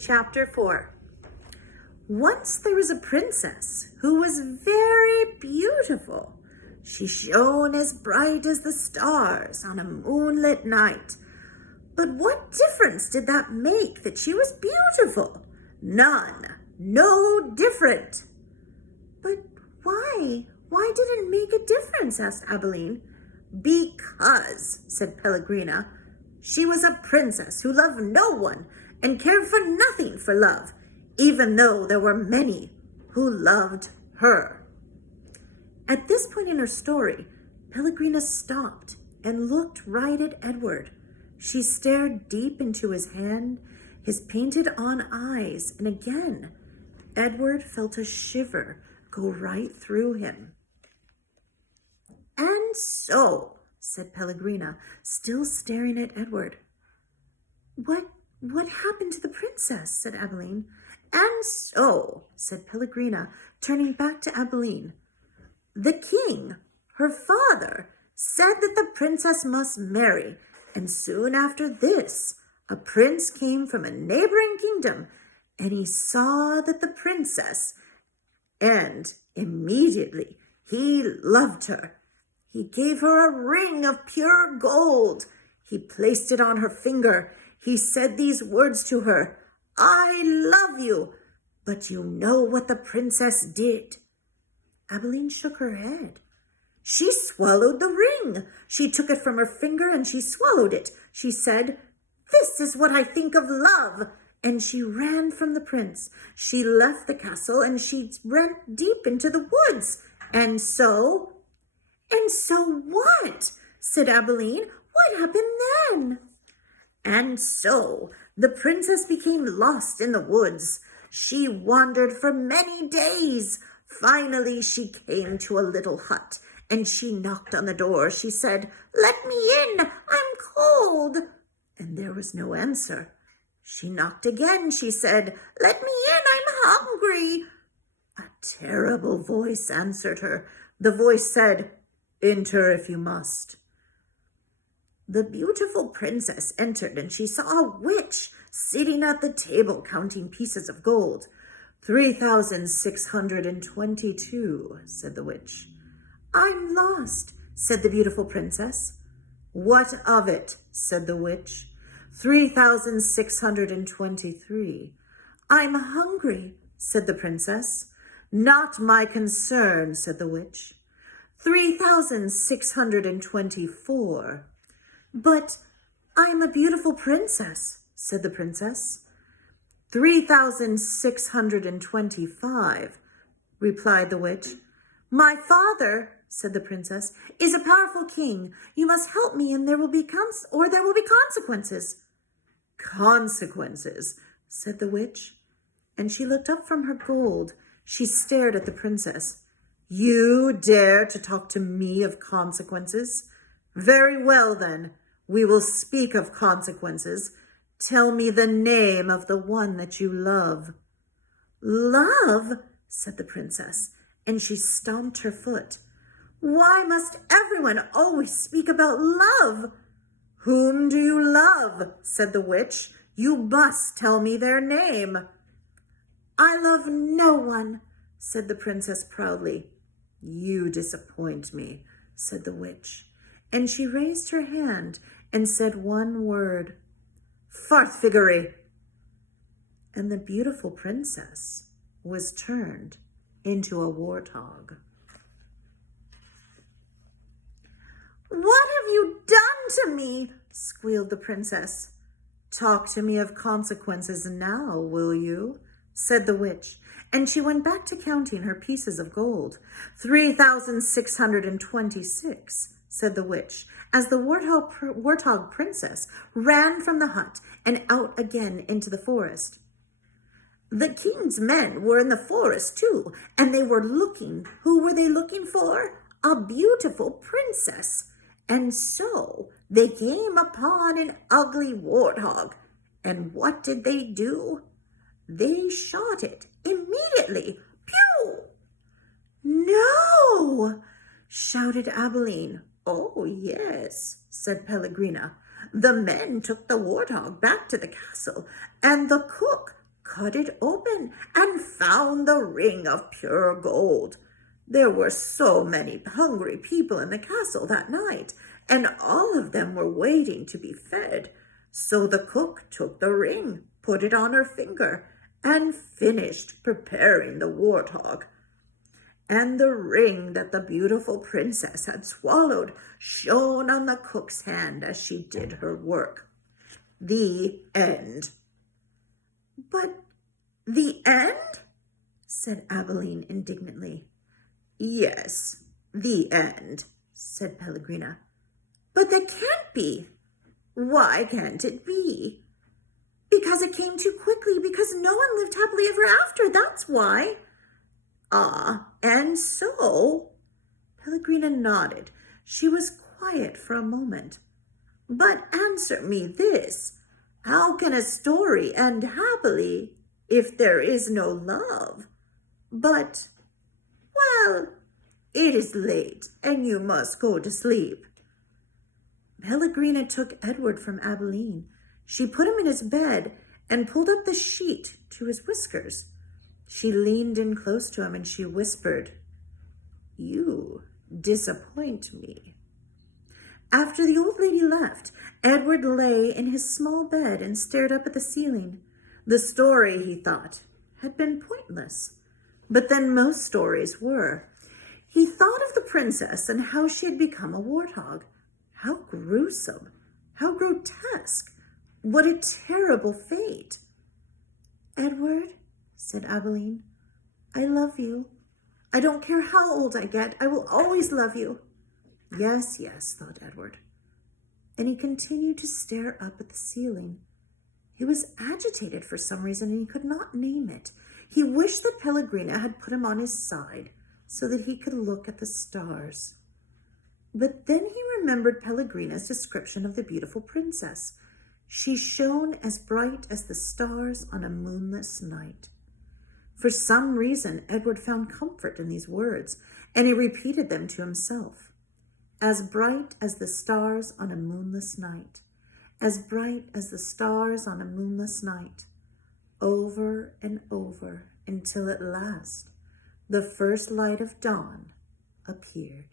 Chapter 4. Once there was a princess who was very beautiful. She shone as bright as the stars on a moonlit night. But what difference did that make that she was beautiful? None. No different. But why? Why did it make a difference? Asked Abilene. Because, said Pellegrina, she was a princess who loved no one and cared for nothing for love, even though there were many who loved her. At this point in her story, Pellegrina stopped and looked right at Edward. She stared deep into his hand, his painted-on eyes, and again, Edward felt a shiver go right through him. And so, said Pellegrina, still staring at Edward. What happened to the princess? Said Abilene. And so, said Pellegrina, turning back to Abilene. The king, her father, said that the princess must marry, and soon after this, a prince came from a neighboring kingdom, and he saw that the princess, and immediately he loved her. He gave her a ring of pure gold. He placed it on her finger. He said these words to her, I love you. But you know what the princess did. Abilene shook her head. She swallowed the ring. She took it from her finger and she swallowed it. She said, This is what I think of love. And she ran from the prince. She left the castle and she ran deep into the woods. And so what? Said Abilene. What happened then? And so the princess became lost in the woods. She wandered for many days. Finally, she came to a little hut and she knocked on the door. She said, Let me in. I'm cold. And there was no answer. She knocked again. She said, Let me in. I'm hungry. A terrible voice answered her. The voice said, Enter if you must. The beautiful princess entered and she saw a witch sitting at the table counting pieces of gold. 3,622, said the witch. I'm lost, said the beautiful princess. What of it, said the witch. 3,623. I'm hungry, said the princess. Not my concern, said the witch. 3,624. But I am a beautiful princess, said the princess. 3,625, replied the witch. My father, said the princess, is a powerful king. You must help me and there will be consequences. Consequences, said the witch. And she looked up from her gold. She stared at the princess. You dare to talk to me of consequences? Very well, then. We will speak of consequences. Tell me the name of the one that you love. Love, said the princess, and she stomped her foot. Why must everyone always speak about love? Whom do you love? Said the witch. You must tell me their name. I love no one, said the princess proudly. You disappoint me, said the witch. And she raised her hand and said one word, Farthfiggery. And the beautiful princess was turned into a warthog. What have you done to me? Squealed the princess. Talk to me of consequences now, will you? Said the witch, and she went back to counting her pieces of gold. 3,626, said the witch, as the warthog princess ran from the hut and out again into the forest. The king's men were in the forest too, and they were looking. Who were they looking for? A beautiful princess. And so they came upon an ugly warthog. And what did they do? They shot it immediately. Pew! No! Shouted Abilene. Oh, yes, said Pellegrina. The men took the warthog back to the castle, and the cook cut it open, and found the ring of pure gold. There were so many hungry people in the castle that night, and all of them were waiting to be fed. So the cook took the ring, put it on her finger, and finished preparing the warthog. And the ring that the beautiful princess had swallowed shone on the cook's hand as she did her work. The end. But the end? Said Abilene indignantly. Yes, the end, said Pellegrina. But that can't be. Why can't it be? Because it came too quickly, because no one lived happily ever after, that's why. Ah, and so? Pellegrina nodded. She was quiet for a moment. But answer me this. How can a story end happily if there is no love? But, well, it is late, and you must go to sleep. Pellegrina took Edward from Abilene. She put him in his bed and pulled up the sheet to his whiskers. She leaned in close to him and she whispered, You disappoint me. After the old lady left, Edward lay in his small bed and stared up at the ceiling. The story, he thought, had been pointless. But then most stories were. He thought of the princess and how she had become a warthog. How gruesome, how grotesque, what a terrible fate. Edward, said Abilene, I love you. I don't care how old I get, I will always love you. Yes, yes, thought Edward. And he continued to stare up at the ceiling. He was agitated for some reason and he could not name it. He wished that Pellegrina had put him on his side so that he could look at the stars. But then he remembered Pellegrina's description of the beautiful princess. She shone as bright as the stars on a moonless night. For some reason, Edward found comfort in these words, and he repeated them to himself. As bright as the stars on a moonless night, as bright as the stars on a moonless night, over and over until at last the first light of dawn appeared.